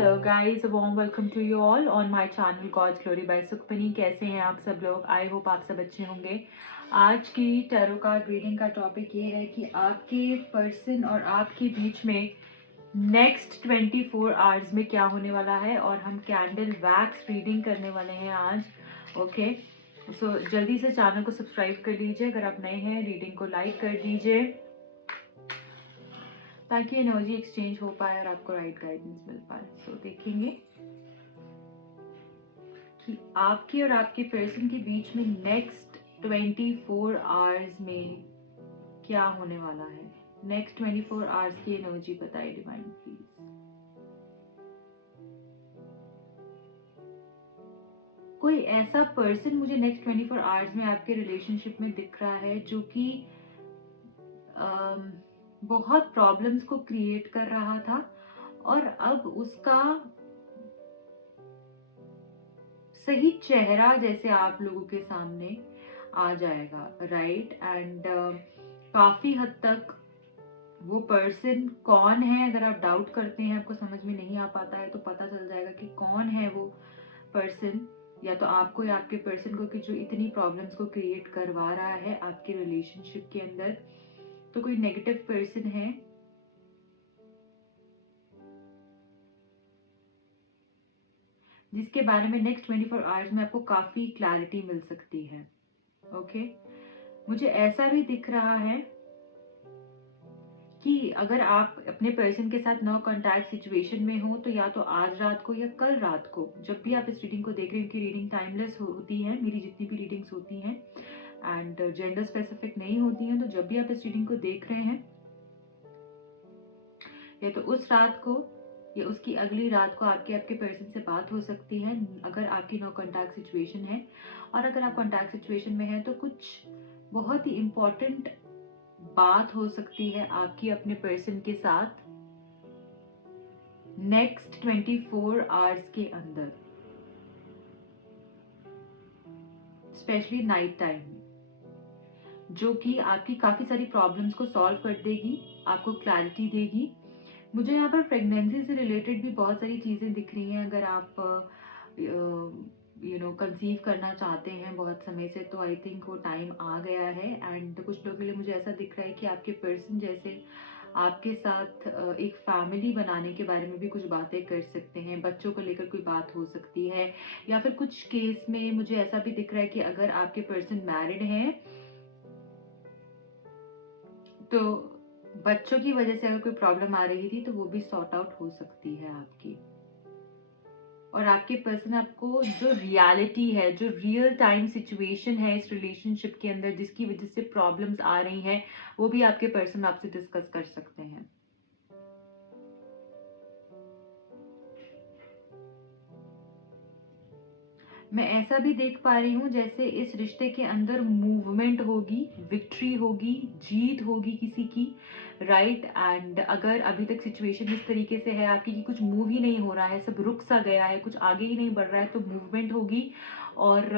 Hello guys, a warm welcome to you all on my channel God's Glory by सुखपनी। कैसे हैं आप सब लोग? आई होप आप सब अच्छे होंगे। आज की टैरो कार्ड रीडिंग का टॉपिक ये है कि आपके पर्सन और आपके बीच में नेक्स्ट 24 आवर्स में क्या होने वाला है, और हम कैंडल वैक्स रीडिंग करने वाले हैं आज। ओके, सो जल्दी से चैनल को सब्सक्राइब कर लीजिए। अगर आप नए हैं, रीडिंग को लाइक कर दीजिए ताकि एनर्जी एक्सचेंज हो पाए और आपको राइट गाइडेंस मिल पाए। सो देखेंगे कि आपके और आपके पर्सन के बीच में नेक्स्ट 24 आवर्स में क्या होने वाला है। नेक्स्ट 24 आवर्स की एनर्जी बताइए डिवाइन प्लीज। कोई ऐसा पर्सन मुझे नेक्स्ट 24 आवर्स में आपके रिलेशनशिप में दिख रहा है जो कि बहुत प्रॉब्लम्स को क्रिएट कर रहा था और अब उसका सही चेहरा जैसे आप लोगों के सामने आ जाएगा, राइट। एंड काफी हद तक वो पर्सन कौन है, अगर आप डाउट करते हैं, आपको समझ में नहीं आ पाता है, तो पता चल जाएगा कि कौन है वो पर्सन, या तो आपको या आपके पर्सन को, कि जो इतनी प्रॉब्लम्स को क्रिएट करवा रहा है आपके रिलेशनशिप के अंदर। तो कोई नेगेटिव पर्सन है जिसके बारे में नेक्स्ट 24 आवर्स में आपको काफी क्लैरिटी मिल सकती है। ओके, मुझे ऐसा भी दिख रहा है कि अगर आप अपने पर्सन के साथ नो कॉन्टैक्ट सिचुएशन में हो, तो या तो आज रात को या कल रात को, जब भी आप इस रीडिंग को देख रहे हैं, कि रीडिंग टाइमलेस होती है, मेरी जितनी भी रीडिंग्स होती हैं एंड जेंडर स्पेसिफिक नहीं होती हैं, तो जब भी आप इस रीडिंग को देख रहे हैं, या तो उस रात को या उसकी अगली रात को आपके पर्सन से बात हो सकती है, अगर आपकी नो कॉन्टैक्ट सिचुएशन है। और अगर आप कॉन्टैक्ट सिचुएशन में है तो कुछ बहुत ही इंपॉर्टेंट बात हो सकती है आपकी अपने पर्सन के साथ नेक्स्ट 24 आवर्स के अंदर, स्पेशली नाइट टाइम, जो कि आपकी काफी सारी प्रॉब्लम्स को सॉल्व कर देगी, आपको क्लैरिटी देगी। मुझे यहाँ पर प्रेगनेंसी से रिलेटेड भी बहुत सारी चीजें दिख रही हैं। अगर आप कंसीव करना चाहते हैं बहुत समय से, तो आई थिंक वो टाइम आ गया है। एंड कुछ लोगों के लिए मुझे ऐसा दिख रहा है कि आपके पर्सन जैसे आपके साथ एक फैमिली बनाने के बारे में भी कुछ बातें कर सकते हैं, बच्चों को लेकर कोई बात हो सकती है। या फिर कुछ केस में मुझे ऐसा भी दिख रहा है कि अगर आपके पर्सन मैरिड हैं तो बच्चों की वजह से अगर कोई प्रॉब्लम आ रही थी तो वो भी सॉर्ट आउट हो सकती है आपकी। और आपके पर्सन आपको जो रियलिटी है, जो रियल टाइम सिचुएशन है इस रिलेशनशिप के अंदर, जिसकी वजह से प्रॉब्लम्स आ रही हैं, वो भी आपके पर्सन आपसे डिस्कस कर सकते हैं। मैं ऐसा भी देख पा रही हूँ जैसे इस रिश्ते के अंदर मूवमेंट होगी, विक्ट्री होगी, जीत होगी किसी की, राइट। एंड अगर अभी तक सिचुएशन इस तरीके से है आपकी कि कुछ मूव ही नहीं हो रहा है, सब रुक सा गया है, कुछ आगे ही नहीं बढ़ रहा है, तो मूवमेंट होगी। और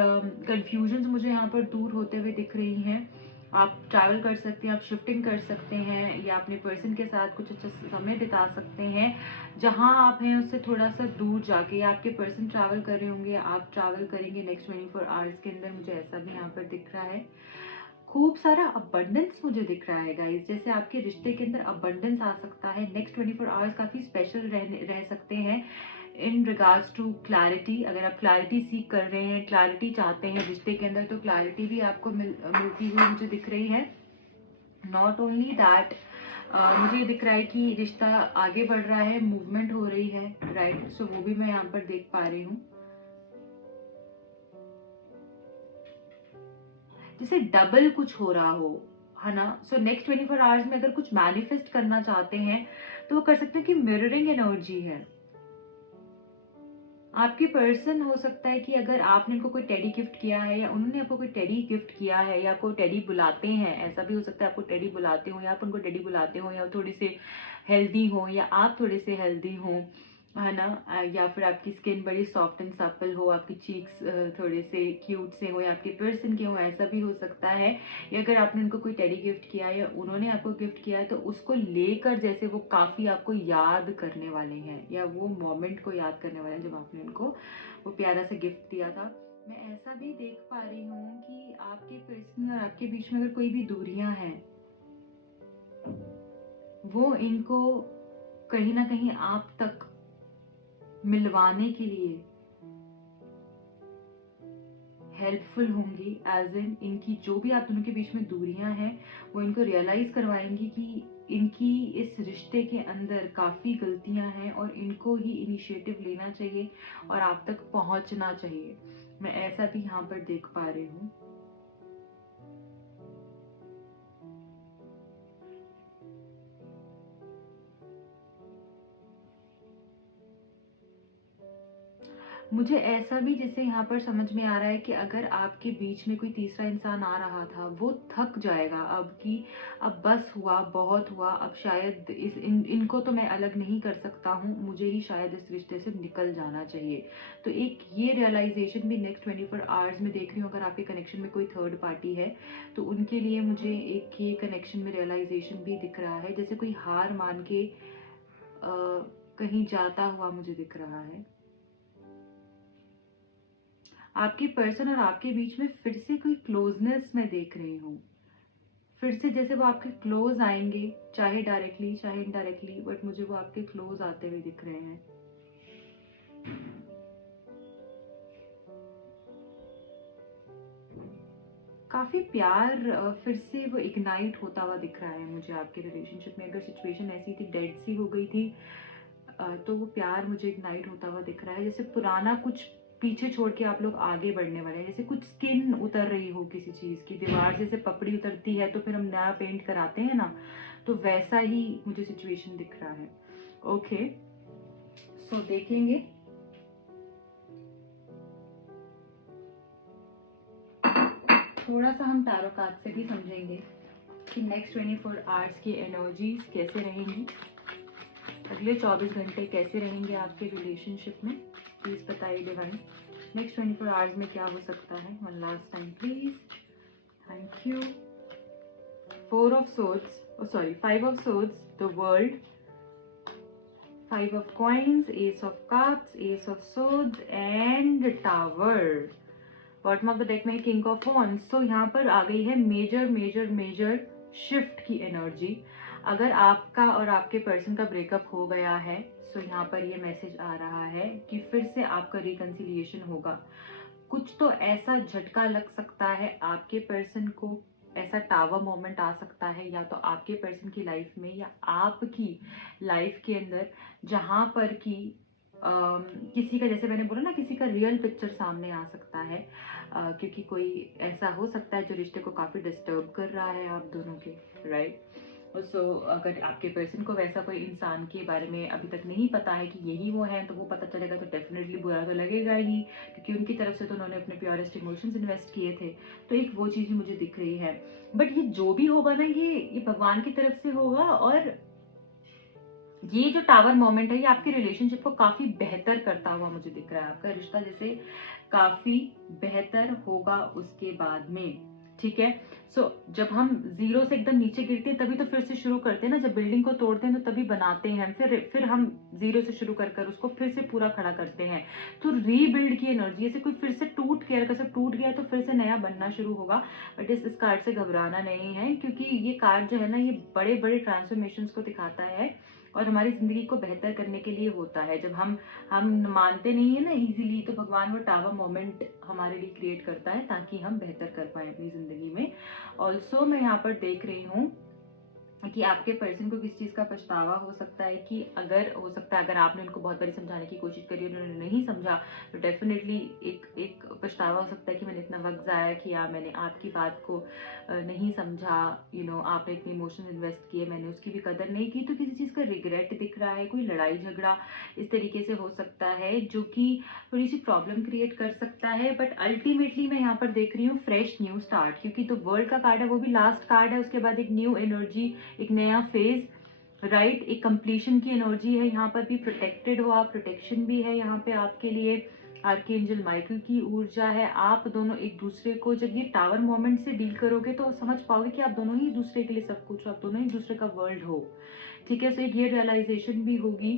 कंफ्यूजन्स मुझे यहाँ पर दूर होते हुए दिख रही हैं। आप ट्रैवल कर सकते हैं, आप शिफ्टिंग कर सकते हैं, या अपने पर्सन के साथ कुछ अच्छा समय बिता सकते हैं। जहां आप हैं उससे थोड़ा सा दूर जाके, या आपके पर्सन ट्रैवल कर रहे होंगे, आप ट्रैवल करेंगे नेक्स्ट 24 आवर्स के अंदर, मुझे ऐसा भी यहाँ पर दिख रहा है। खूब सारा अबंडेंस मुझे दिख रहा है गाइस, जैसे आपके रिश्ते के अंदर अबंडेंस आ सकता है। नेक्स्ट 24 आवर्स काफी स्पेशल रह सकते हैं इन रिगार्ड्स टू क्लैरिटी। अगर आप क्लैरिटी सीख कर रहे हैं, क्लैरिटी चाहते हैं रिश्ते के अंदर, तो क्लैरिटी भी आपको मिलती हुई मुझे दिख रही है। नॉट ओनली दैट, मुझे ये दिख रहा है कि रिश्ता आगे बढ़ रहा है, मूवमेंट हो रही है, राइट। सो वो भी मैं यहाँ पर देख पा रही हूँ, जैसे डबल कुछ हो रहा हो, है ना। सो नेक्स्ट 24 आवर्स में अगर कुछ मैनिफेस्ट करना चाहते हैं तो वो कर सकते हैं कि मिररिंग एनर्जी है। आपके पर्सन हो सकता है कि अगर आपने उनको कोई टेडी गिफ्ट किया है, या उन्होंने आपको कोई टेडी गिफ्ट किया है, या कोई टेडी बुलाते हैं, ऐसा भी हो सकता है आपको टेडी बुलाते हो, या आप उनको टेडी बुलाते हो, या थोड़ी से हेल्दी हो, या आप थोड़े से हेल्दी हो, है ना, या फिर आपकी स्किन बड़ी सॉफ्ट एंड सप्पल हो, आपकी चीक्स थोड़े से क्यूट से हो, या आपके पर्सन के हो, ऐसा भी हो सकता है। या अगर आपने उनको कोई टेडी गिफ्ट किया है या उन्होंने आपको गिफ्ट किया है, तो उसको लेकर जैसे वो काफी आपको याद करने वाले हैं, या वो मोमेंट को याद करने वाले हैं जब आपने उनको वो प्यारा सा गिफ्ट दिया था। मैं ऐसा भी देख पा रही हूँ कि आपके पर्सन और आपके बीच में अगर कोई भी दूरियां हैं, वो इनको कहीं ना कहीं आप तक मिलवाने के लिए हेल्पफुल होंगी। एज इन इनकी जो भी आप दोनों के बीच में दूरियां हैं, वो इनको रियलाइज करवाएंगी कि इनकी इस रिश्ते के अंदर काफी गलतियां हैं और इनको ही इनिशिएटिव लेना चाहिए और आप तक पहुंचना चाहिए। मैं ऐसा भी यहाँ पर देख पा रही हूँ। मुझे ऐसा भी जैसे यहाँ पर समझ में आ रहा है कि अगर आपके बीच में कोई तीसरा इंसान आ रहा था, वो थक जाएगा अब कि अब बस हुआ, बहुत हुआ, अब शायद इनको तो मैं अलग नहीं कर सकता हूँ, मुझे ही शायद इस रिश्ते से निकल जाना चाहिए। तो एक ये रियलाइजेशन भी नेक्स्ट 24 आवर्स में देख रही हूँ। अगर आपके कनेक्शन में कोई थर्ड पार्टी है तो उनके लिए मुझे एक ये कनेक्शन में रियलाइजेशन भी दिख रहा है, जैसे कोई हार मान के कहीं जाता हुआ मुझे दिख रहा है। आपके पर्सन और आपके बीच में फिर से कोई क्लोजनेस मैं देख रही हूँ। फिर से जैसे वो आपके क्लोज आएंगे, चाहे डायरेक्टली चाहे इनडायरेक्टली, बट मुझे वो आपके क्लोज आते हुए दिख रहे हैं। काफी प्यार फिर से वो इग्नाइट होता हुआ दिख रहा है मुझे आपके रिलेशनशिप में। अगर सिचुएशन ऐसी थी, डेड सी हो गई थी, तो वो प्यार मुझे इग्नाइट होता हुआ दिख रहा है। जैसे पुराना कुछ पीछे छोड़ के आप लोग आगे बढ़ने वाले हैं, जैसे कुछ स्किन उतर रही हो किसी चीज की, दीवार जैसे पपड़ी उतरती है तो फिर हम नया पेंट कराते हैं ना, तो वैसा ही मुझे सिचुएशन दिख रहा है। ओके, सो देखेंगे। थोड़ा सा हम टैरो कार्ड से भी समझेंगे कि नेक्स्ट 24 आवर्स की एनर्जीज कैसे रहेंगी, अगले 24 घंटे कैसे रहेंगे आपके रिलेशनशिप में। प्लीज बताइए डिवाइन, नेक्स्ट 24 आवर्स में क्या हो सकता है। One last time please. Thank you. 4 of swords, oh sorry, 5 of swords, the world, 5 of coins, ace of cups, ace of swords and tower। Bottom of the deck में king of wands. तो यहाँ पर आ गई है major major major shift की energy. अगर आपका और आपके पर्सन का ब्रेकअप हो गया है, तो यहाँ पर ये मैसेज आ रहा है कि फिर से आपका रिकंसिलिएशन होगा। कुछ तो ऐसा झटका लग सकता है आपके पर्सन को, ऐसा टावर मोमेंट आ सकता है या तो आपके पर्सन की लाइफ में या आपकी लाइफ के अंदर, जहां पर कि किसी का, जैसे मैंने बोला ना, किसी का रियल पिक्चर सामने आ सकता है, क्योंकि कोई ऐसा हो सकता है जो रिश्ते को काफी डिस्टर्ब कर रहा है आप दोनों के, राइट। सो अगर आपके पर्सन को वैसा कोई इंसान के बारे में अभी तक नहीं पता है कि यही वो है, तो वो पता चलेगा तो डेफिनेटली बुरा तो लगेगा ही, क्योंकि उनकी तरफ से तो उन्होंने अपने प्योरेस्ट इमोशंस इन्वेस्ट किए थे। तो एक वो चीज भी मुझे दिख रही है। बट ये जो भी होगा ना, ये भगवान की तरफ से होगा, और ये जो टावर मोमेंट है ये आपके रिलेशनशिप को काफी बेहतर करता हुआ मुझे दिख रहा है। आपका रिश्ता जैसे काफी बेहतर होगा उसके बाद में, ठीक है। सो जब हम जीरो से एकदम नीचे गिरते हैं तभी तो फिर से शुरू करते हैं ना, जब बिल्डिंग को तोड़ते हैं तो तभी बनाते हैं, फिर हम जीरो से शुरू कर उसको फिर से पूरा खड़ा करते हैं। तो रीबिल्ड की एनर्जी, जैसे कोई फिर से टूट गया, अगर सब टूट गया तो फिर से नया बनना शुरू होगा। बट इस कार्ड से घबराना नहीं है, क्योंकि ये कार्ड जो है ना, ये बड़े बड़े ट्रांसफॉर्मेशन को दिखाता है और हमारी जिंदगी को बेहतर करने के लिए होता है। जब हम मानते नहीं है ना इजीली, तो भगवान वो टावर मोमेंट हमारे लिए क्रिएट करता है ताकि हम बेहतर कर पाए अपनी जिंदगी में। ऑल्सो मैं यहाँ पर देख रही हूँ कि आपके पर्सन को किस चीज का पछतावा हो सकता है, कि अगर हो सकता है अगर आपने उनको बहुत बारी समझाने की कोशिश करी, उन्होंने नहीं समझा, तो डेफिनेटली एक पछतावा हो सकता है कि मैंने इतना वक्त जाया किया, मैंने आपकी बात को नहीं समझा, आपने इतने इमोशन इन्वेस्ट किए, मैंने उसकी भी कदर नहीं की, तो किसी चीज का रिग्रेट दिख रहा है। कोई लड़ाई झगड़ा इस तरीके से हो सकता है जो कि थोड़ी सी प्रॉब्लम क्रिएट कर सकता है। बट अल्टीमेटली मैं यहाँ पर देख रही हूँ फ्रेश न्यू स्टार्ट, क्योंकि तो वर्ल्ड का कार्ड है, वो भी लास्ट कार्ड है, उसके बाद एक न्यू एनर्जी, एक नया फेज राइट, एक कंप्लीशन की एनर्जी है यहाँ पर भी, प्रोटेक्टेड हो आप, प्रोटेक्शन भी है यहाँ पे आपके लिए। आर्कएंजल माइकल की ऊर्जा है। आप दोनों एक दूसरे को, जब ये टावर मोमेंट से डील करोगे तो समझ पाओगे कि आप दोनों ही दूसरे के लिए सब कुछ हो, आप दोनों ही दूसरे का वर्ल्ड हो। ठीक है, सो एक ये रियलाइजेशन भी होगी।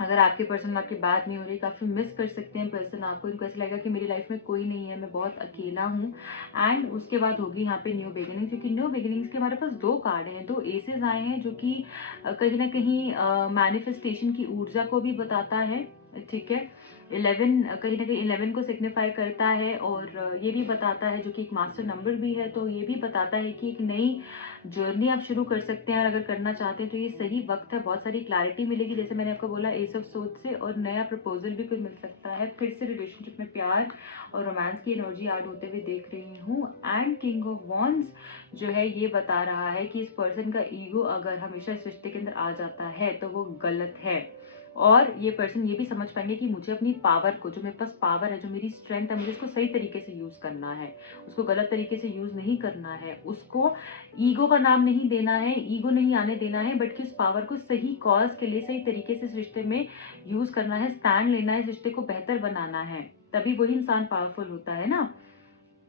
अगर आपके पर्सन आपकी बात नहीं हो रही, काफी मिस कर सकते हैं पर्सन आपको, इनको ऐसा लगेगा कि मेरी लाइफ में कोई नहीं है, मैं बहुत अकेला हूँ। एंड उसके बाद होगी यहाँ पे न्यू बिगिनिंग, क्योंकि न्यू बिगिनिंग्स के हमारे पास दो कार्ड हैं, दो एसेस आए हैं, जो कि कहीं ना कहीं मैनिफेस्टेशन की ऊर्जा को भी बताता है। ठीक है, 11 कहीं ना कहीं 11 को सिग्निफाई करता है, और ये भी बताता है, जो कि एक मास्टर नंबर भी है, तो ये भी बताता है कि एक नई जर्नी आप शुरू कर सकते हैं, और अगर करना चाहते हैं तो ये सही वक्त है। बहुत सारी क्लैरिटी मिलेगी, जैसे मैंने आपको बोला एस ऑफ सोर्ड से, और नया प्रपोजल भी कुछ मिल सकता है। फिर से रिलेशनशिप में प्यार और रोमांस की एनर्जी ऐड होते हुए देख रही हूँ। एंड किंग ऑफ वॉन्ड्स जो है ये बता रहा है कि इस पर्सन का ईगो अगर हमेशा इस रिश्ते के अंदर आ जाता है तो वो गलत है, और ये पर्सन ये भी समझ पाएंगे कि मुझे अपनी पावर को, जो मेरे पास पावर है, जो मेरी स्ट्रेंथ है, मुझे इसको सही तरीके से यूज करना है, उसको गलत तरीके से यूज नहीं करना है, उसको ईगो का नाम नहीं देना है, ईगो नहीं आने देना है, बल्कि उस पावर को सही कॉज के लिए सही तरीके से इस रिश्ते में यूज करना है, स्टैंड लेना है, इस रिश्ते को बेहतर बनाना है। तभी वही इंसान पावरफुल होता है ना।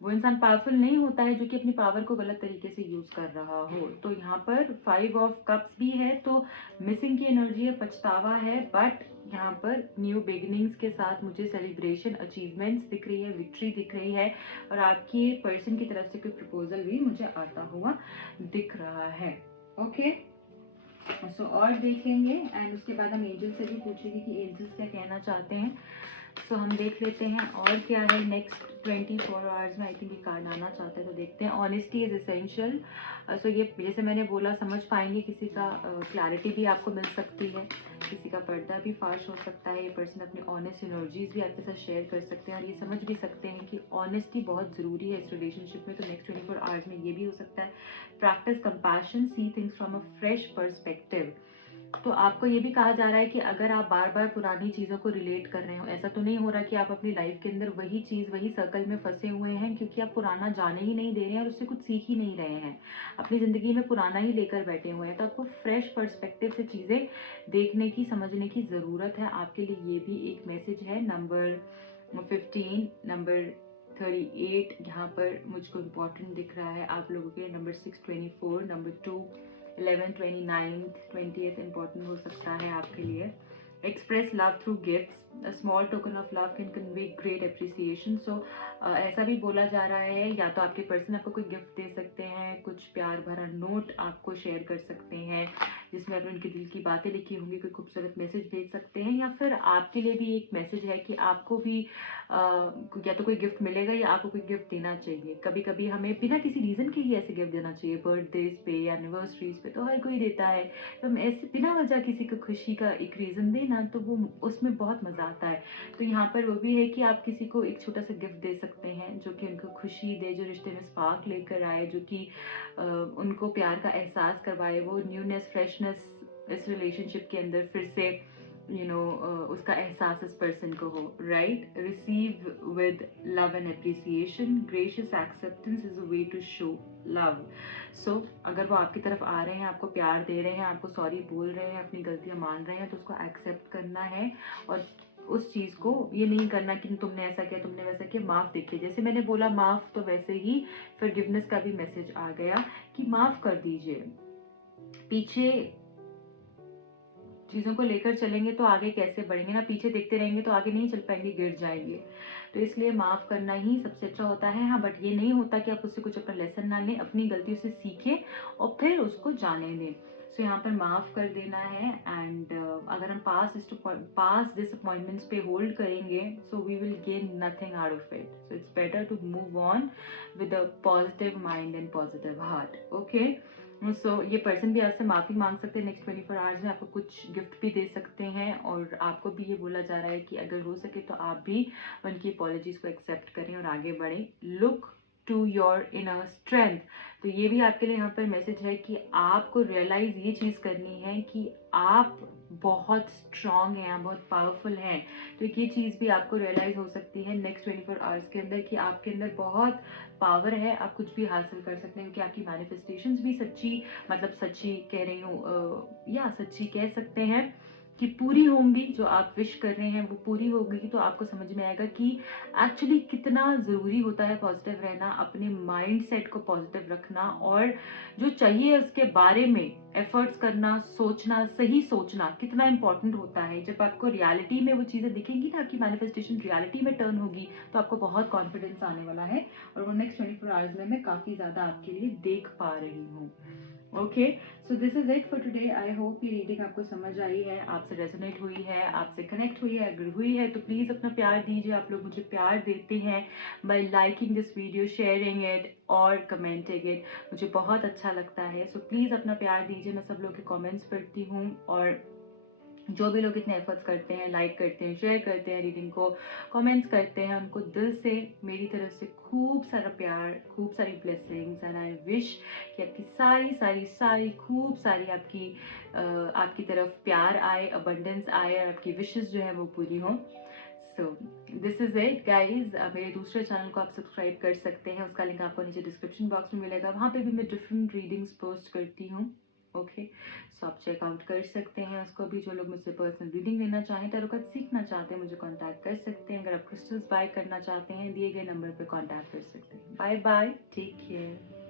वो इंसान पावरफुल नहीं होता है जो कि अपनी पावर को गलत तरीके से यूज कर रहा हो। तो यहाँ पर 5 ऑफ कप्स भी है, तो मिसिंग की एनर्जी है, पछतावा है, बट यहाँ पर न्यू बिगिनिंग्स के साथ मुझे सेलिब्रेशन, अचीवमेंट्स दिख रही है, विक्ट्री दिख रही है, और आपकी पर्सन की तरफ से कोई प्रपोजल भी मुझे आता हुआ दिख रहा है। ओके, सो और देखेंगे, एंड उसके बाद हम एंजल से भी पूछेंगे कि एंजल्स क्या कहना चाहते हैं। सो हम देख लेते हैं और क्या है नेक्स्ट 24 आवर्स में। आई थिंक ये कार्ड आना चाहते हैं, तो देखते हैं। Honesty is essential. सो ये जैसे मैंने बोला, समझ पाएंगे, किसी का क्लैरिटी भी आपको मिल सकती है, किसी का पर्दा भी फाश हो सकता है। ये पर्सन अपनी ऑनेस्ट एनर्जीज भी आपके साथ शेयर कर सकते हैं, और ये समझ भी सकते हैं कि ऑनेस्टी बहुत ज़रूरी है इस रिलेशनशिप में। तो नेक्स्ट 24 आवर्स में ये भी हो सकता है। Practice compassion, see things from a fresh perspective. तो आपको ये भी कहा जा रहा है कि अगर आप बार बार पुरानी चीज़ों को रिलेट कर रहे हो, ऐसा तो नहीं हो रहा कि आप अपनी लाइफ के अंदर वही चीज़, वही सर्कल में फंसे हुए हैं, क्योंकि आप पुराना जाने ही नहीं दे रहे हैं और उससे कुछ सीख ही नहीं रहे हैं, अपनी ज़िंदगी में पुराना ही लेकर बैठे हुए हैं। तो आपको फ्रेश पर्सपेक्टिव से चीज़ें देखने की, समझने की ज़रूरत है। आपके लिए ये भी एक मैसेज है। नंबर 15, नंबर 38 यहाँ पर मुझको इम्पोर्टेंट दिख रहा है आप लोगों के। नंबर 6, 24, नंबर 2, 11, 29, 20th इम्पोर्टेंट हो सकता है आपके लिए। Express love through gifts, a small token of love can convey great appreciation. So ऐसा भी बोला जा रहा है, या तो आपके पर्सन आपको कोई गिफ्ट दे सकते हैं, कुछ प्यार भरा नोट आपको शेयर कर सकते हैं जिसमें आप उनके दिल की बातें लिखी होंगी, कोई खूबसूरत मैसेज भेज सकते हैं, या फिर आपके लिए भी एक मैसेज है कि आपको भी या तो कोई गिफ्ट मिलेगा या आपको कोई गिफ्ट देना चाहिए। कभी कभी हमें बिना किसी रीजन के ही ऐसे गिफ्ट देना चाहिए, बर्थडेज पे या एनिवर्सरीज पे तो हर कोई देता है। तो हम ऐसे बिना वजह किसी को खुशी का एक रीजन देना, तो वो उसमें बहुत मजा आता है। तो यहाँ पर वो भी है कि आप किसी को एक छोटा सा गिफ्ट दे सकते हैं जो कि उनको खुशी दे, जो रिश्ते में स्पार्क लेकर आए, जो कि उनको प्यार का एहसास करवाए, वो न्यूनेस, फ्रेशनेस इस रिलेशनशिप के अंदर फिर से उसका एहसास इस पर्सन को हो। Right, receive with love and appreciation, gracious acceptance is a way to show love. So अगर वो आपकी तरफ आ रहे हैं, आपको प्यार दे रहे हैं, आपको सॉरी बोल रहे हैं, अपनी गलतियां मान रहे हैं, तो उसको एक्सेप्ट करना है, और उस चीज को ये नहीं करना कि तुमने ऐसा किया, तुमने वैसा किया। माफ देखिए, जैसे मैंने बोला माफ, तो वैसे ही फॉरगिवनेस का भी मैसेज आ गया कि माफ कर दीजिए। पीछे चीजों को लेकर चलेंगे तो आगे कैसे बढ़ेंगे ना, पीछे देखते रहेंगे तो आगे नहीं चल पाएंगे, गिर जाएंगे। तो इसलिए माफ करना ही सबसे अच्छा होता है। हाँ, बट ये नहीं होता कि आप उससे कुछ अपना लेसन ना लें, अपनी गलतियों से सीखें और फिर उसको जाने दें। सो यहाँ पर माफ कर देना है। एंड अगर हम पास डिसअपॉइंटमेंट्स पे होल्ड करेंगे, so we will gain nothing out of it. So it's better to move on with a positive mind and positive heart. Okay, so ये पर्सन भी आपसे माफी मांग सकते हैं नेक्स्ट 24 आवर्स में, आपको कुछ गिफ्ट भी दे सकते हैं, और आपको भी ये बोला जा रहा है कि अगर हो सके तो आप भी उनकी अपॉलॉजीज को एक्सेप्ट करें और आगे बढ़ें। Look to your inner strength. तो ये भी आपके लिए यहाँ पर मैसेज है कि आपको रियलाइज ये चीज करनी है कि आप बहुत स्ट्रांग हैं, आप बहुत पावरफुल हैं। तो ये चीज़ भी आपको रियलाइज हो सकती है नेक्स्ट 24 आवर्स के अंदर कि आपके अंदर बहुत पावर है, आप कुछ भी हासिल कर सकते हैं, क्योंकि आपकी मैनिफेस्टेशंस भी सच्ची, मतलब सच्ची कह रही हूँ, या सच्ची कह सकते हैं कि पूरी होंगी। जो आप विश कर रहे हैं वो पूरी होगी। तो आपको समझ में आएगा कि एक्चुअली कितना ज़रूरी होता है पॉजिटिव रहना, अपने माइंड सेट को पॉजिटिव रखना, और जो चाहिए उसके बारे में एफर्ट्स करना, सोचना, सही सोचना कितना इंपॉर्टेंट होता है। जब आपको रियलिटी में वो चीज़ें दिखेंगी ना, आपकी मैनिफेस्टेशन रियलिटी में टर्न होगी, तो आपको बहुत कॉन्फिडेंस आने वाला है। और वो नेक्स्ट 24 आवर्स में मैं काफ़ी ज़्यादा आपके लिए देख पा रही हूँ। Okay, so this is it for today. I hope ये रीडिंग आपको समझ आई है, आपसे रेजोनेट हुई है, आपसे कनेक्ट हुई है, अगर हुई है तो प्लीज अपना प्यार दीजिए। आप लोग मुझे प्यार देते हैं bye liking this video, sharing it और कमेंटिंग इट, मुझे बहुत अच्छा लगता है। सो प्लीज अपना प्यार दीजिए। मैं सब लोग के कमेंट्स पढ़ती हूँ, और जो भी लोग इतने एफर्ट्स करते हैं, लाइक करते हैं, शेयर करते हैं रीडिंग को, कमेंट्स करते हैं, उनको दिल से मेरी तरफ से खूब सारा प्यार, खूब सारी ब्लेसिंग्स, एंड आई विश कि आपकी सारी सारी सारी खूब सारी आपकी तरफ प्यार आए, अबंडेंस आए, और आपकी विशेस जो है वो पूरी हो। So this is it guys. मेरे दूसरे चैनल को आप सब्सक्राइब कर सकते हैं, उसका लिंक आपको नीचे डिस्क्रिप्शन बॉक्स में मिलेगा। वहाँ पे भी मैं डिफरेंट रीडिंग्स पोस्ट करती हूँ। ओके, सो आप चेकआउट कर सकते हैं उसको भी। जो लोग मुझसे पर्सनल रीडिंग लेना चाहें, टैरो कार्ड सीखना चाहते हैं, मुझे कांटेक्ट कर सकते हैं। अगर आप क्रिस्टल्स बाय करना चाहते हैं, दिए गए नंबर पर कांटेक्ट कर सकते हैं। Bye bye, take care.